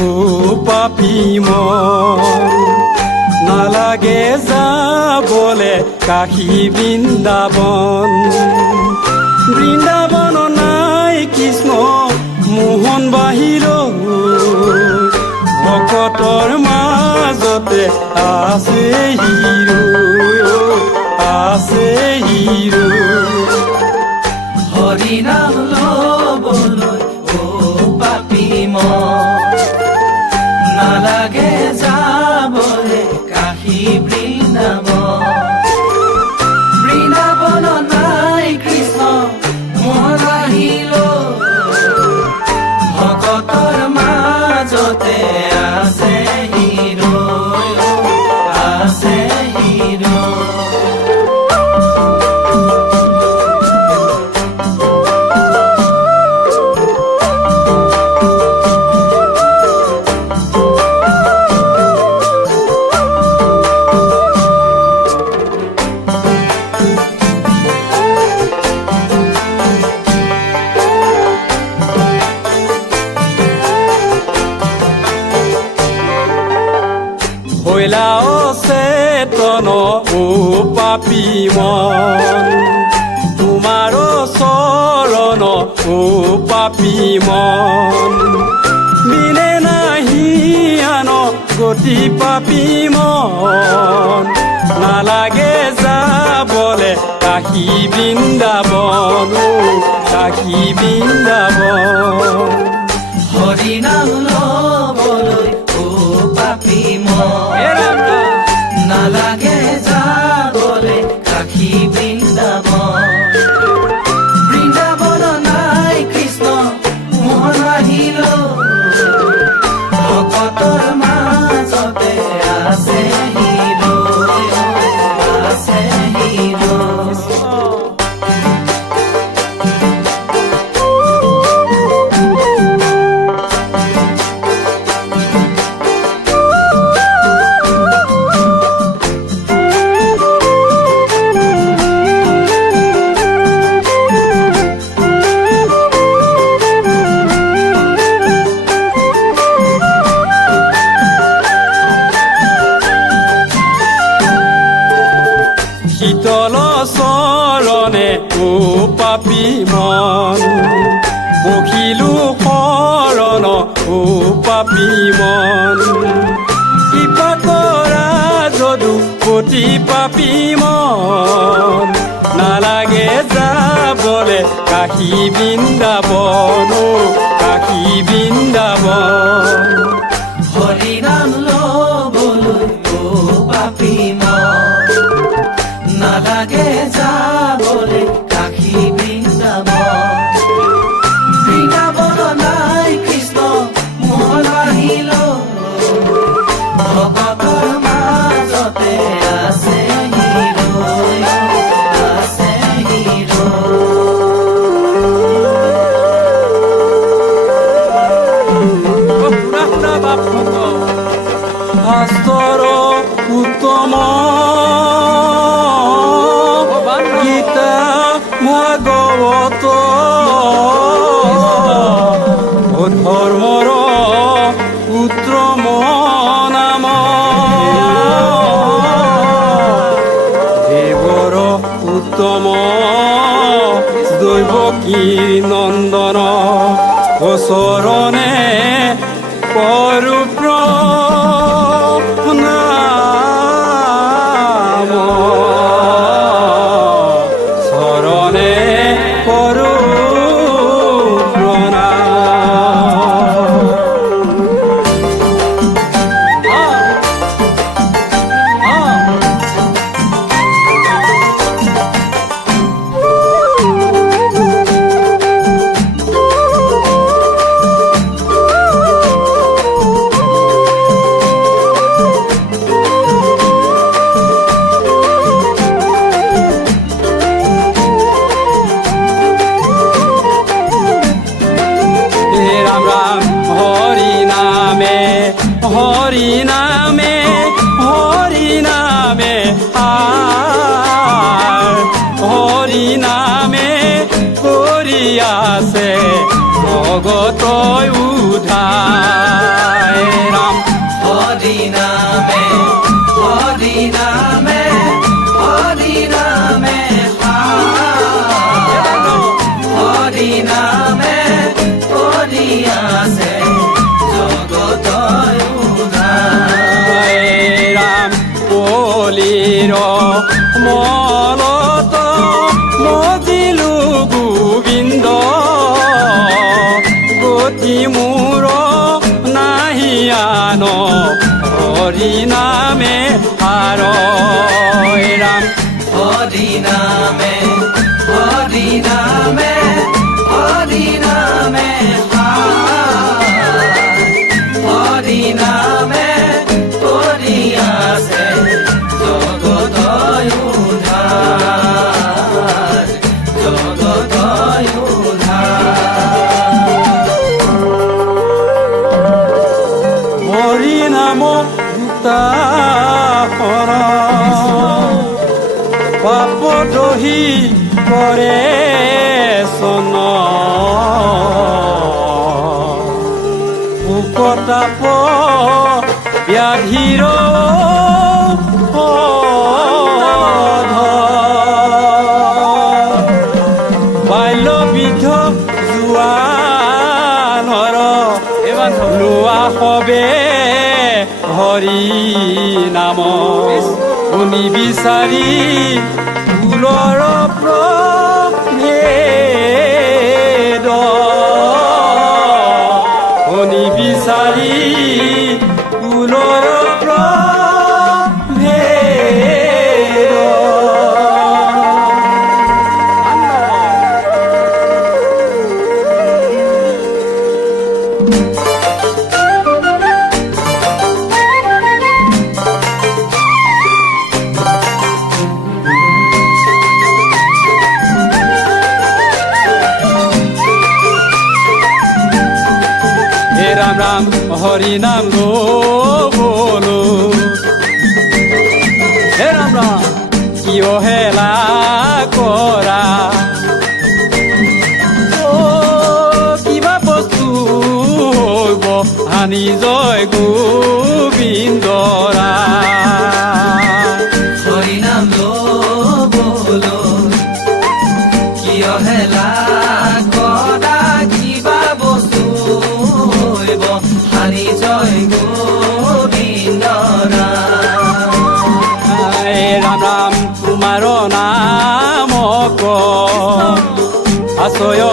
ও পাপী মন নালাগে যাবলে কাশী বৃন্দাবন বৃন্দাবন নাই কৃষ্ণ মোহন বাহিৰ ভকতৰ মাজতে আছে হিৰো আছে হিৰো হৰি নাম ল'বলৈ ও পাপী মন নালাগে যাবলে কাশী বৃন্দাবন বৃন্দাবন নাই কৃষ্ণ মোহন বাহিৰ ভকতৰ মাজতে আছে হিৰো আছে হিৰো হইলা অচেতন ও পাপী মন তোমাৰ চৰণ ও পাপী মন বিনে নাহি আন গতি পাপী মন নালাগে যাবলে কাশী বৃন্দাবন ও কাশী বৃন্দাবন হৰি নাম ল'বলৈ ও পাপী মন নালাগে যাবলে কাশী বৃন্দাবন বৃন্দাবন নাই কৃষ্ণ মোহন বাহিৰ ভকতৰ মাজতে আছে হিৰো আছে হিৰো শীতল চৰণে ও পাপী মন বহিলো শৰণ ও পাপী মন কৃপা কৰা যদু অতি পাপী মন নালাগে যাবলে কাশী বৃন্দাবন ও কাশী বৃন্দাবন হৰি নাম ল'বলৈ ও পাপী মন নালাগে যাবলে কাশী বৃন্দাবন বৃন্দাবন নাই কৃষ্ণ মোহন বাহিৰ ভকতৰ মাজতে আছে হিৰো আছে হিৰো শুনা শুনা বাপ ভাস্কৰ উত্তম গীতা ভাগৱত ধৰ্মৰ উত্তম নাম দেৱৰ উত্তম দৈৱকী নন্দন চৰণে পৰুপ্ৰ হৰি নামে হৰি নামে কৰি আছে জগত উদ্ধাৰ হৰি নামে সাৰ ৰাম হৰি নামে হৰি নামে হৰি নামে হৰি নামে কৰি আছে জগত উদ্ধাৰ জগত উদ্ধাৰ হৰি নাম দুটাৰ পাপ দহি কৰে চন পোকতাপ ব্যাধিৰ বাল্যবিধ জোৱানৰ লোৱা হবে হৰি নাম শুনি বিচাৰি ফুলৰ প্ৰভেদ শুনি বিচাৰি ফুলৰ ৰাম ৰাম হৰি নাম ল'বলো হে ৰাম ৰাম কিয় হেলা কৰা কিবা বস্তু হব হানি জয় গোবিন্দৰা হৰি নাম ল'বলৈ কিয় হেলা কৰা কিবা বস্তু হৈব হানি জয় গোবিন্দৰা ৰাম ৰাম তোমাৰ নামক আশ্ৰয়